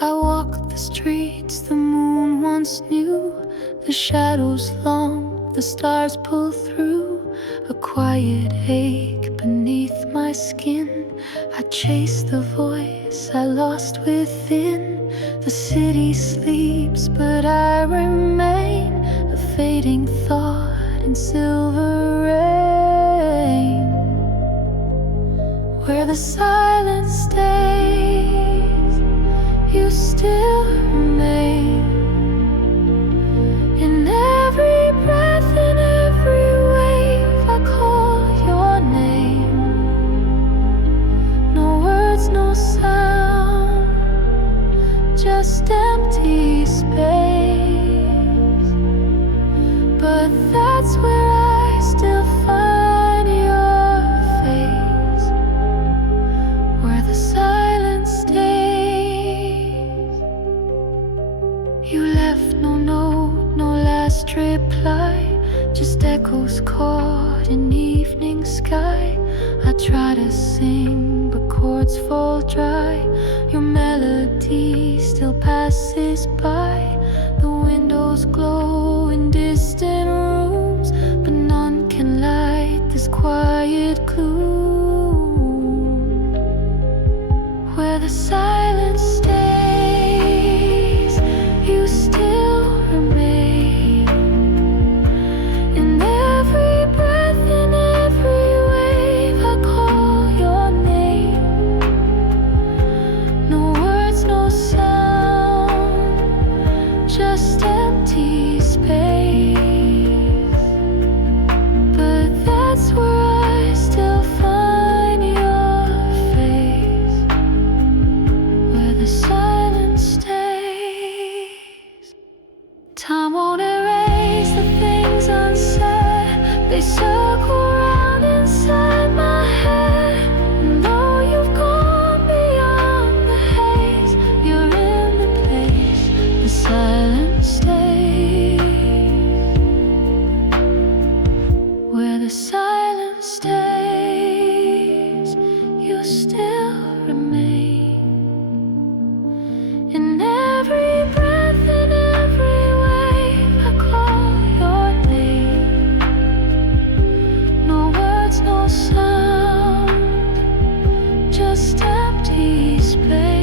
I walk the streets the moon once knew, the shadows long, the stars pull through. A quiet ache beneath my skin, I chase the voice I lost within. The city sleeps, but I remain, a fading thought in silver rain. Where the silence stays, you still remain. In every breath, in every wave, I call your name. No words, no sound, just empty space. But that's where I still find your face, where the silence stays. You left no note, no last reply, just echoes caught in evening sky. I try to sing, but chords fall dry. Your melody still passes by. The windows glow in distant rooms, but none can light this quiet gloom. Where the silence stays, you still remain. In every breath, in every wave, I call your name. No words, no sound, just empty space. But that's where I still find your face, where the silence stays. Time won't erase the things unsaid, they circle round inside my head. And though you've gone beyond the haze, you're in the place the silence stays. Where the silence stays, you still remain. In every breath, in every wave, I call your name. No words, no sound, just empty space.